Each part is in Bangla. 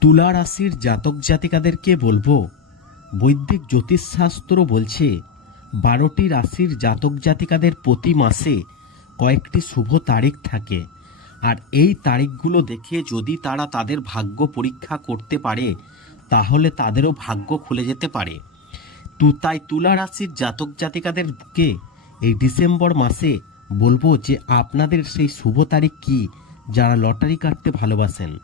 তুলা রাশির জাতক জাতিকাদেরকে বলব, বৈদিক জ্যোতিষশাস্ত্র বলছে, বারোটি রাশির জাতক জাতিকাদের প্রতি মাসে কয়েকটি শুভ তারিখ থাকে। আর এই তারিখগুলো দেখে যদি তারা তাদের ভাগ্য পরীক্ষা করতে পারে, তাহলে তাদেরও ভাগ্য খুলে যেতে পারে। তু তাই তুলা রাশির জাতক জাতিকাদেরকে এই ডিসেম্বর মাসে বলব যে, আপনাদের সেই শুভ তারিখ কি যারা লটারি কাটতে ভালোবাসেন?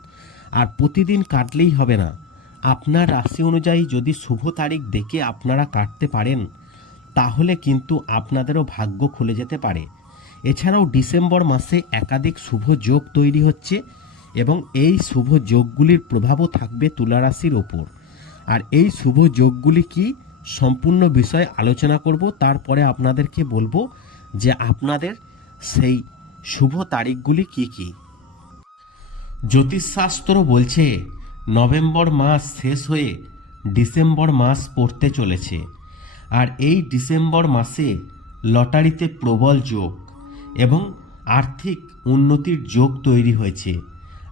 আর প্রতিদিন কাটলেই হবে না। আপনার রাশি অনুযায়ী যদি শুভ তারিখ দেখে আপনারা কাটতে পারেন, তাহলে কিন্তু আপনাদেরও ভাগ্য খুলে যেতে পারে। এছাড়াও ডিসেম্বর মাসে একাধিক শুভ যোগ তৈরি হচ্ছে এবং এই শুভ যোগগুলির প্রভাবও থাকবে তুলা রাশির ওপর। আর এই শুভ যোগগুলি কি? সম্পূর্ণ বিষয়ে আলোচনা করব, তারপরে আপনাদেরকে বলব যে আপনাদের সেই শুভ তারিখগুলি কি কি। জ্যোতিষশাস্ত্র বলছে, নভেম্বর মাস শেষ হয়ে ডিসেম্বর মাস পড়তে চলেছে। আর এই ডিসেম্বর মাসে লটারিতে প্রবল যোগ এবং আর্থিক উন্নতির যোগ তৈরি হয়েছে।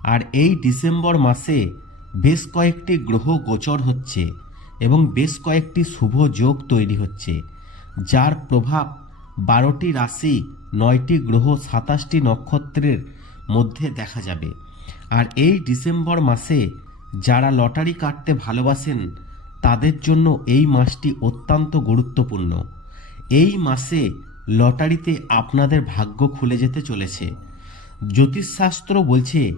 আর এই ডিসেম্বর মাসে বেশ কয়েকটি গ্রহ গোচর হচ্ছে এবং বেশ কয়েকটি শুভ যোগ তৈরি হচ্ছে, যার প্রভাব বারোটি রাশি, নয়টি গ্রহ, সাতাশটি নক্ষত্রের মধ্যে দেখা যাবে। আর এই ডিসেম্বর মাসে যারা লটারি কাটতে ভালোবাসেন, তাদের জন্য এই মাসটি অত্যন্ত গুরুত্বপূর্ণ। এই মাসে লটারিতে আপনাদের ভাগ্য খুলে যেতে চলেছে। জ্যোতিষশাস্ত্র বলছে,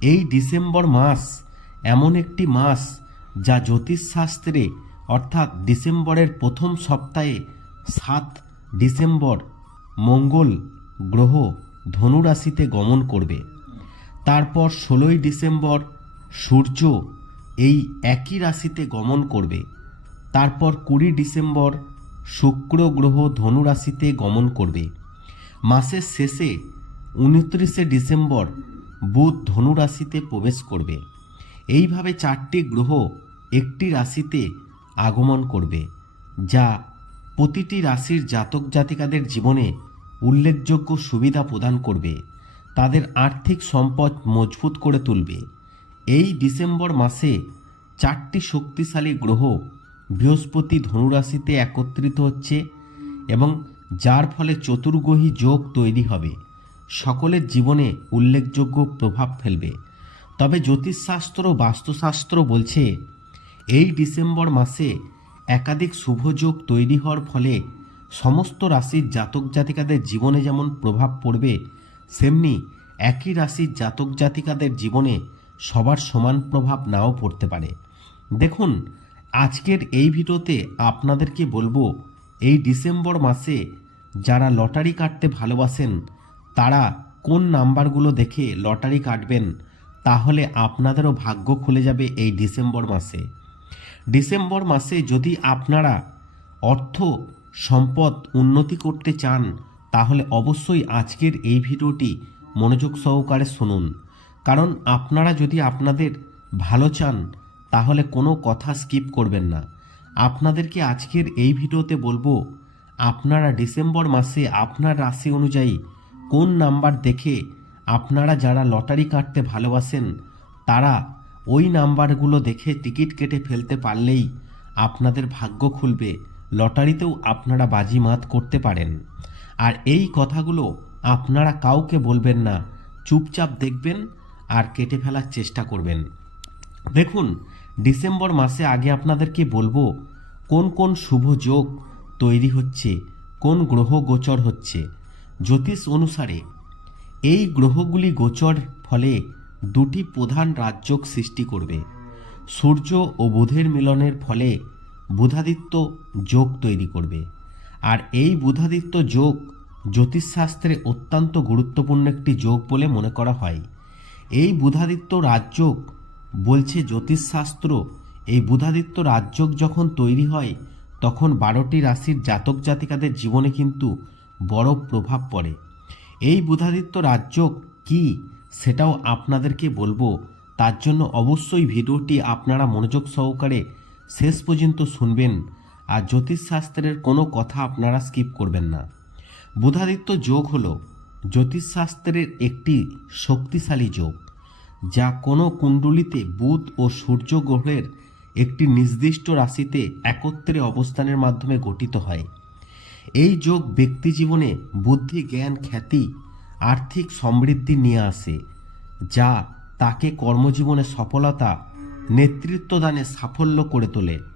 এই ডিসেম্বর মাস এমন একটি মাস যা জ্যোতিষশাস্ত্রে, অর্থাৎ ডিসেম্বরের প্রথম সপ্তাহে সাত ডিসেম্বর মঙ্গল গ্রহ ধনুরাশিতে গমন করবে। তারপর ষোলোই ডিসেম্বর সূর্য এই একই রাশিতে গমন করবে। তারপর কুড়ি ডিসেম্বর শুক্র গ্রহ ধনু রাশিতে গমন করবে। মাসের শেষে উনত্রিশে ডিসেম্বর বুধ ধনু রাশিতে প্রবেশ করবে। এইভাবে চারটি গ্রহ একটি রাশিতে আগমন করবে, যা প্রতিটি রাশির জাতক জাতিকাদের জীবনে উল্লেখযোগ্য সুবিধা প্রদান করবে। তাদের আর্থিক সম্পদ মজবুত করে তুলবে। এই ডিসেম্বর মাসে চারটি শক্তিশালী গ্রহ বৃহস্পতি ধনুরাশিতে একত্রিত হচ্ছে এবং যার ফলে চতুর্গ্রহী যোগ তৈরি হবে। সকলের জীবনে উল্লেখযোগ্য প্রভাব ফেলবে। তবে জ্যোতিষশাস্ত্র বাস্তুশাস্ত্র বলছে, এই ডিসেম্বর মাসে একাধিক শুভযোগ তৈরি হওয়ার ফলে সমস্ত রাশির জাতক জাতিকাদের জীবনে যেমন প্রভাব পড়বে সেমনি একই রাশির জাতক জাতিকাদের জীবনে সবার সমান প্রভাব নাও পড়তে পারে। দেখুন, আজকের এই ভিডিওতে আপনাদেরকে বলব, এই ডিসেম্বর মাসে যারা লটারি কাটতে ভালোবাসেন, তারা কোন নাম্বারগুলো দেখে লটারি কাটবেন, তাহলে আপনাদেরও ভাগ্য খুলে যাবে এই ডিসেম্বর মাসে। ডিসেম্বর মাসে যদি আপনারা অর্থ, সম্পদ উন্নতি করতে চান তাহলে অবশ্যই আজকের এই ভিডিওটি মনোযোগ সহকারে শুনুন। কারণ আপনারা যদি আপনাদের ভালো চান, তাহলে কোনো কথা স্কিপ করবেন না। আপনাদেরকে আজকের এই ভিডিওতে বলব, আপনারা ডিসেম্বর মাসে আপনার রাশি অনুযায়ী কোন নাম্বার দেখে আপনারা যারা লটারি কাটতে ভালোবাসেন, তারা ওই নাম্বারগুলো দেখে টিকিট কেটে ফেলতে পারলেই আপনাদের ভাগ্য খুলবে। লটারিতেও আপনারা বাজিমাত করতে পারেন। আর এই কথাগুলো আপনারা কাউকে বলবেন না। চুপচাপ দেখবেন আর কেটে ফেলার চেষ্টা করবেন। দেখুন, ডিসেম্বর মাসে আগে আপনাদেরকে বলব, কোন কোন শুভ যোগ তৈরি হচ্ছে, কোন গ্রহ গোচর হচ্ছে। জ্যোতিষ অনুসারে এই গ্রহগুলি গোচর ফলে দুটি প্রধান রাজযোগ সৃষ্টি করবে। সূর্য ও বুধের মিলনের ফলে বুধাদিত্য যোগ তৈরি করবে। আর এই বুধাদিত্য যোগ জ্যোতিষশাস্ত্রে অত্যন্ত গুরুত্বপূর্ণ একটি যোগ বলে মনে করা হয়। এই বুধাদিত্য রাজযোগ বলছে জ্যোতিষশাস্ত্র, এই বুধাদিত্য রাজযোগ যখন তৈরি হয়, তখন বারোটি রাশির জাতক জাতিকাদের জীবনে কিন্তু বড় প্রভাব পড়ে। এই বুধাদিত্য রাজযোগ কি সেটাও আপনাদেরকে বলব। তার জন্য অবশ্যই ভিডিওটি আপনারা মনোযোগ সহকারে শেষ পর্যন্ত শুনবেন। আর জ্যোতিষশাস্ত্রের কোনো কথা আপনারা স্কিপ করবেন না। বুধাদিত্য যোগ হল জ্যোতিষশাস্ত্রের একটি শক্তিশালী যোগ, যা কোনো কুণ্ডলিতে বুধ ও সূর্য গ্রহের একটি নির্দিষ্ট রাশিতে একত্রে অবস্থানের মাধ্যমে গঠিত হয়। এই যোগ ব্যক্তি জীবনে বুদ্ধি, জ্ঞান, খ্যাতি, আর্থিক সমৃদ্ধি নিয়ে আসে, যা তাকে কর্মজীবনে সফলতা, নেতৃত্বদানে সাফল্য করে তোলে।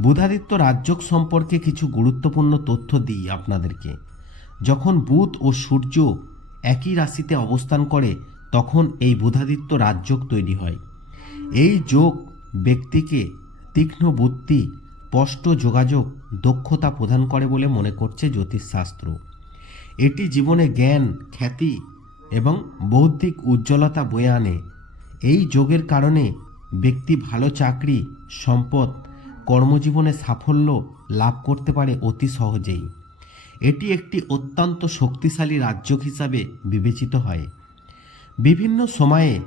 বুধাদিত্য রাজযোগ সম্পর্কে কিছু গুরুত্বপূর্ণ তথ্য দিই আপনাদেরকে। যখন বুধ ও সূর্য একই রাশিতে অবস্থান করে, তখন এই বুধাদিত্য রাজযোগ তৈরি হয়। এই যোগ ব্যক্তিকে তীক্ষ্ণ বুদ্ধি, স্পষ্ট যোগাযোগ, দক্ষতা প্রদান করে বলে মনে করছে জ্যোতিষশাস্ত্র। এটি জীবনে জ্ঞান, খ্যাতি এবং বৌদ্ধিক উজ্জ্বলতা বয়ে আনে। এই যোগের কারণে ব্যক্তি ভালো চাকরি, সম্পদ কর্মজীবনে সাফল্য লাভ করতে পারে অতি সহজেই। এটি একটি অত্যন্ত শক্তিশালী রাজ্য হিসাবে বিবেচিত হয়। বিভিন্ন সময়ে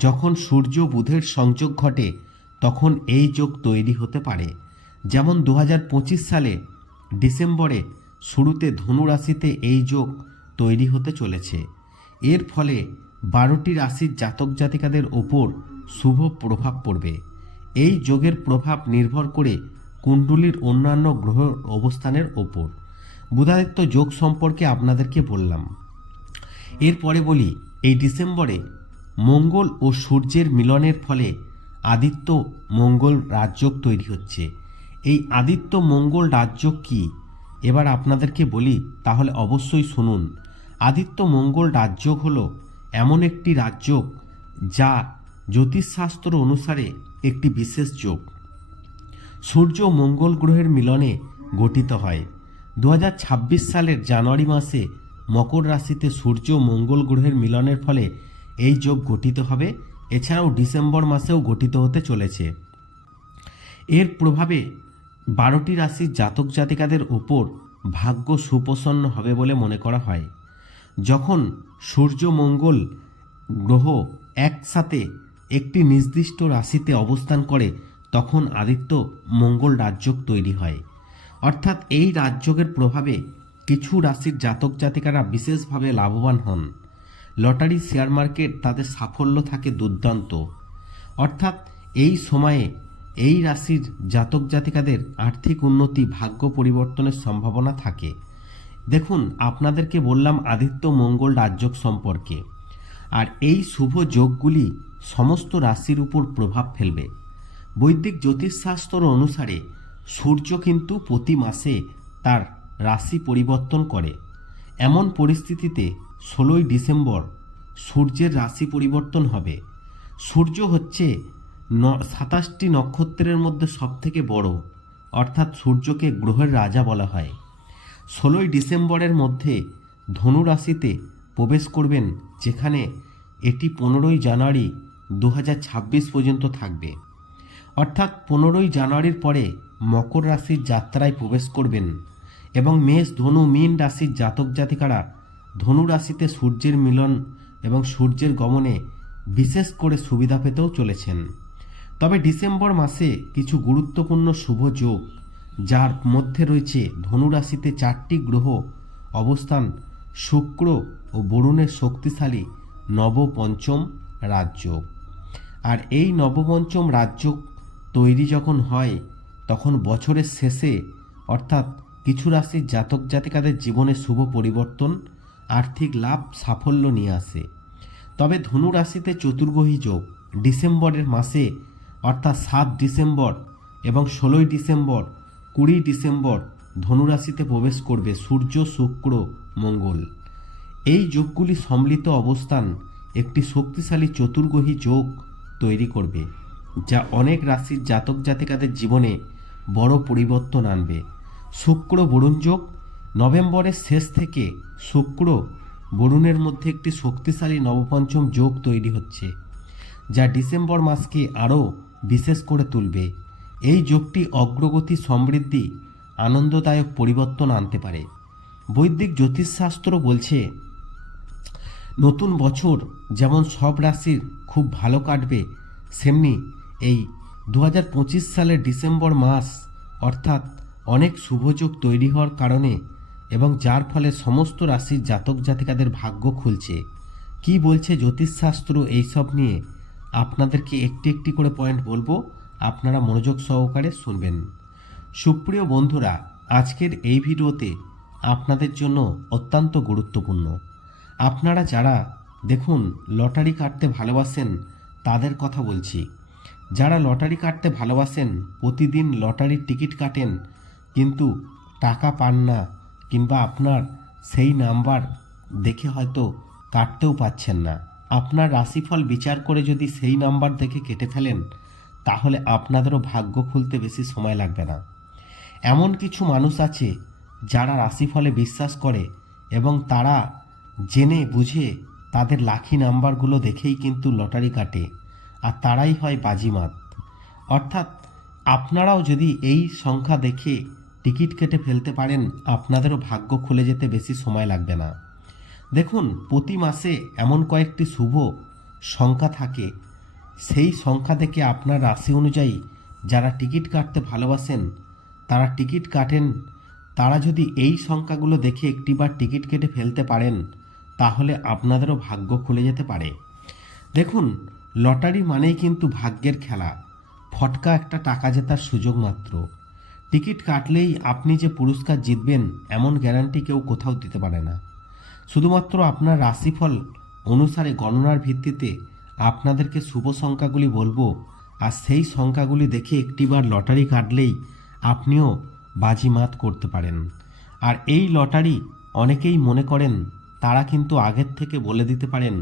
যখন সূর্য বুধের সংযোগ ঘটে, তখন এই যোগ তৈরি হতে পারে। যেমন দু হাজার পঁচিশ সালে ডিসেম্বরে শুরুতে ধনু রাশিতে এই যোগ তৈরি হতে চলেছে। এর ফলে বারোটি রাশির জাতক জাতিকাদের ওপর শুভ প্রভাব পড়বে। এই যোগের প্রভাব নির্ভর করে কুণ্ডলীর অন্যান্য গ্রহ অবস্থানের ওপর। বুধাদিত্য যোগ সম্পর্কে আপনাদেরকে বললাম। এরপরে বলি, এই ডিসেম্বরে মঙ্গল ও সূর্যের মিলনের ফলে আদিত্য মঙ্গল রাজযোগ তৈরি হচ্ছে। এই আদিত্য মঙ্গল রাজযোগ কি? এবার আপনাদেরকে বলি, তাহলে অবশ্যই শুনুন। আদিত্য মঙ্গল রাজযোগ হলো এমন একটি রাজযোগ যা জ্যোতিষশাস্ত্র অনুসারে একটি বিশেষ যোগ। সূর্য মঙ্গল গ্রহের মিলনে গঠিত হয়। দু হাজার ছাব্বিশ সালের জানুয়ারি মাসে মকর রাশিতে সূর্য মঙ্গল গ্রহের মিলনের ফলে এই যোগ গঠিত হবে। এছাড়াও ডিসেম্বর মাসেও গঠিত হতে চলেছে। এর প্রভাবে বারোটি রাশির জাতক জাতিকাদের উপর ভাগ্য সুপ্রসন্ন হবে বলে মনে করা হয়। যখন সূর্য মঙ্গল গ্রহ একসাথে একটি নির্দিষ্ট রাশিতে অবস্থান করে, তখন আদিত্য মঙ্গল রাজযোগ তৈরি হয়। অর্থাৎ এই রাজযোগের প্রভাবে কিছু রাশির জাতক জাতিকারা বিশেষভাবে লাভবান হন। লটারি শেয়ার মার্কেট তাদের সাফল্য থাকে দুর্দান্ত। অর্থাৎ এই সময়ে এই রাশির জাতক জাতিকাদের আর্থিক উন্নতি, ভাগ্য পরিবর্তনের সম্ভাবনা থাকে। দেখুন, আপনাদেরকে বললাম আদিত্য মঙ্গল রাজযোগ সম্পর্কে। আর এই শুভ যোগগুলি সমস্ত রাশির উপর প্রভাব ফেলবে। বৈদিক জ্যোতিষশাস্ত্র অনুসারে সূর্য কিন্তু প্রতি মাসে তার রাশি পরিবর্তন করে। এমন পরিস্থিতিতে ষোলোই ডিসেম্বর সূর্যের রাশি পরিবর্তন হবে। সূর্য হচ্ছে ন, সাতাশটি নক্ষত্রের মধ্যে সবথেকে বড়, অর্থাৎ সূর্যকে গ্রহের রাজা বলা হয়। ষোলোই ডিসেম্বরের মধ্যে ধনু রাশিতে প্রবেশ করবেন যেখানে এটি পনেরোই জানুয়ারি দু হাজার ছাব্বিশ পর্যন্ত থাকবে। অর্থাৎ পনেরোই জানুয়ারির পরে মকর রাশির যাত্রায় প্রবেশ করবেন এবং মেষ, ধনু, মীন রাশির জাতক জাতিকারা ধনু রাশিতে সূর্যের মিলন এবং সূর্যের গমনে বিশেষ করে সুবিধা পেতেও চলেছেন। তবে ডিসেম্বর মাসে কিছু গুরুত্বপূর্ণ শুভ যোগ, যার মধ্যে রয়েছে ধনু রাশিতে চারটি গ্রহ অবস্থান শুক্র ও বরুণের শক্তিশালী নবপঞ্চম রাজযোগ আর এই নবপঞ্চম রাজযোগ তৈরি যখন হয়, তখন বছরের শেষে, অর্থাৎ কিছু রাশির জাতক জাতিকাদের জীবনে শুভ পরিবর্তন, আর্থিক লাভ, সাফল্য নিয়ে আসে। তবে ধনু রাশিতে চতুর্গ্রহী যোগ ডিসেম্বরের মাসে, অর্থাৎ সাত ডিসেম্বর এবং ষোলোই ডিসেম্বর, কুড়ি ডিসেম্বর ধনুরাশিতে প্রবেশ করবে সূর্য, শুক্র, মঙ্গল। এই যোগগুলি সম্মিলিত অবস্থান একটি শক্তিশালী চতুর্গ্রহী যোগ তৈরি করবে, যা অনেক রাশির জাতক জাতিকাদের জীবনে বড় পরিবর্তন আনবে। শুক্র বরুণ যোগ, নভেম্বরের শেষ থেকে শুক্র বরুণের মধ্যে একটি শক্তিশালী নবপঞ্চম যোগ তৈরি হচ্ছে, যা ডিসেম্বর মাসকে আরও বিশেষ করে তুলবে। এই যোগটি অগ্রগতি সমৃদ্ধি আনন্দদায়ক পরিবর্তন আনতে পারে। বৈদিক জ্যোতিষশাস্ত্র বলছে, নতুন বছর যেমন সব রাশির খুব ভালো কাটবে, সেমনি এই দু হাজার পঁচিশ সালের ডিসেম্বর মাস অর্থাৎ অনেক শুভযোগ তৈরি হওয়ার কারণে এবং যার ফলে সমস্ত রাশির জাতক জাতিকাদের ভাগ্য খুলছে। কি বলছে জ্যোতিষশাস্ত্র এইসব নিয়ে? আপনাদেরকে একটি একটি করে পয়েন্ট বলব। আপনারা মনোযোগ সহকারে শুনবেন। সুপ্রিয় বন্ধুরা, আজকের এই ভিডিওতে আপনাদের জন্য অত্যন্ত গুরুত্বপূর্ণ। আপনারা যারা দেখুন লটারি কাটতে ভালোবাসেন, তাদের কথা বলছি। যারা লটারি কাটতে ভালোবাসেন, প্রতিদিন লটারির টিকিট কাটেন, কিন্তু টাকা পান না, কিংবা আপনার সেই নাম্বার দেখে হয়তো কাটতেও পাচ্ছেন না। আপনার রাশিফল বিচার করে যদি সেই নাম্বার দেখে কেটে ফেলেন, তাহলে আপনাদেরও ভাগ্য খুলতে বেশি সময় লাগবে না। এমন কিছু মানুষ আছে যারা রাশিফলে বিশ্বাস করে এবং তারা জেনে বুঝে তাদের লাখি নাম্বারগুলো দেখেই কিন্তু লটারি কাটে, আর তারাই হয় বাজিমাত। অর্থাৎ আপনারাও যদি এই সংখ্যা দেখে টিকিট কেটে ফেলতে পারেন, আপনাদেরও ভাগ্য খুলে যেতে বেশি সময় লাগবে না। দেখুন, প্রতি মাসে এমন কয়েকটি শুভ সংখ্যা থাকে। সেই সংখ্যা দেখে আপনার রাশি অনুযায়ী যারা টিকিট কাটতে ভালোবাসেন তারা টিকিট কাটেন। তারা যদি এই সংখ্যাগুলো দেখে একটিবার টিকিট কেটে ফেলতে পারেন, তাহলে আপনাদেরও ভাগ্য খুলে যেতে পারে। দেখুন, লটারি মানেই কিন্তু ভাগ্যের খেলা। ফটকা একটা টাকা জেতার সুযোগ মাত্র। টিকিট কাটলেই আপনি যে পুরস্কার জিতবেন, এমন গ্যারান্টি কেউ কোথাও দিতে পারে না। শুধুমাত্র আপনার রাশিফল অনুসারে গণনার ভিত্তিতে আপনাদেরকে শুভ সংখ্যাগুলি বলব, আর সেই সংখ্যাগুলি দেখে একটিবার লটারি কাটলেই আপনিও বাজিমাত করতে পারেন। আর এই লটারি অনেকেই মনে করেন তারা কিন্তু আগের থেকে বলে দিতে পারেন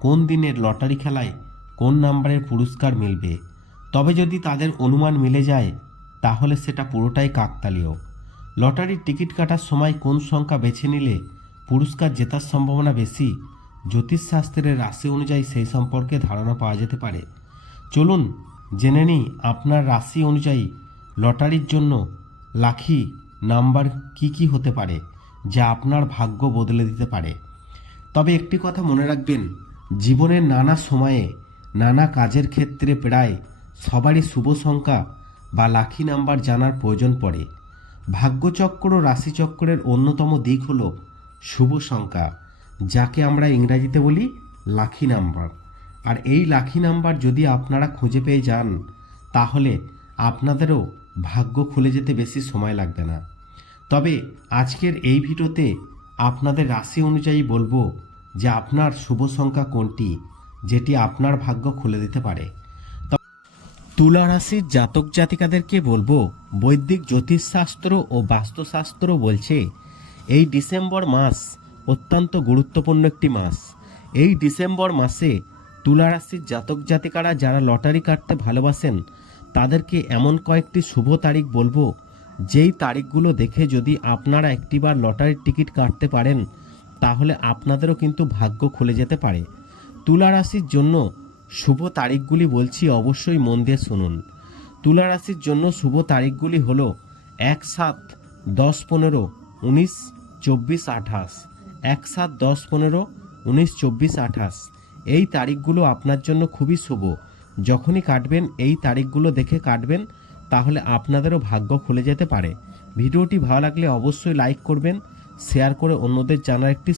কোন দিনের লটারি খেলায় কোন নাম্বারের পুরস্কার মিলবে। তবে যদি তাদের অনুমান মিলে যায়, তাহলে সেটা পুরোটাই কাকতালীয়। লটারির টিকিট কাটার সময় কোন সংখ্যা বেছে নিলে পুরস্কার জেতার সম্ভাবনা বেশি, জ্যোতিষশাস্ত্রের রাশি অনুযায়ী সেই সম্পর্কে ধারণা পাওয়া যেতে পারে। চলুন জেনে নিই আপনার রাশি অনুযায়ী লটারির জন্য লাখি নাম্বার কি কি হতে পারে, যা আপনার ভাগ্য বদলে দিতে পারে। তবে একটি কথা মনে রাখবেন, জীবনের নানা সময়ে নানা কাজের ক্ষেত্রে প্রায় সবারই শুভ সংখ্যা বা লাখি নাম্বার জানার প্রয়োজন পড়ে। ভাগ্যচক্র ও রাশিচক্রের অন্যতম দিক হল শুভ সংখ্যা, যাকে আমরা ইংরাজিতে বলি লাখি নাম্বার। আর এই লাখি নাম্বার যদি আপনারা খুঁজে পেয়ে যান, তাহলে আপনাদেরও ভাগ্য খুলে যেতে বেশি সময় লাগবে না। তবে আজকের এই ভিডিওতে আপনাদের রাশি অনুযায়ী বলব যে আপনার শুভ সংখ্যা কোনটি, যেটি আপনার ভাগ্য খুলে দিতে পারে। তুলা রাশির জাতক জাতিকাদেরকে বলব, বৈদিক জ্যোতিষশাস্ত্র ও বাস্তুশাস্ত্র বলছে, এই ডিসেম্বর মাস অত্যন্ত গুরুত্বপূর্ণ একটি মাস। এই ডিসেম্বর মাসে তুলা রাশির জাতক জাতিকারা যারা লটারি কাটতে ভালোবাসেন তাদেরকে এমন কয়েকটি শুভ তারিখ বলব, যেই তারিখগুলো দেখে যদি আপনারা একটিবার লটারির টিকিট কাটতে পারেন, তাহলে আপনাদেরও কিন্তু ভাগ্য খুলে যেতে পারে। তুলা রাশির জন্য শুভ তারিখগুলি বলছি অবশ্যই মন দিয়ে শুনুন। তুলা রাশির জন্য শুভ তারিখগুলি হল এক সাত দশ পনেরো উনিশ চব্বিশ আঠাশ। এক সাত দশ পনেরো উনিশ চব্বিশ আঠাশ। এই তারিখগুলো আপনার জন্য খুবই শুভ। যখনই কাটবেন, এই তারিখগুলো দেখে কাটবেন, তাহলে আপনাদেরও ভাগ্য খুলে যেতে পারে। ভিডিওটি ভালো লাগলে অবশ্যই লাইক করবেন শেয়ার করে অন্যদের জানার একটি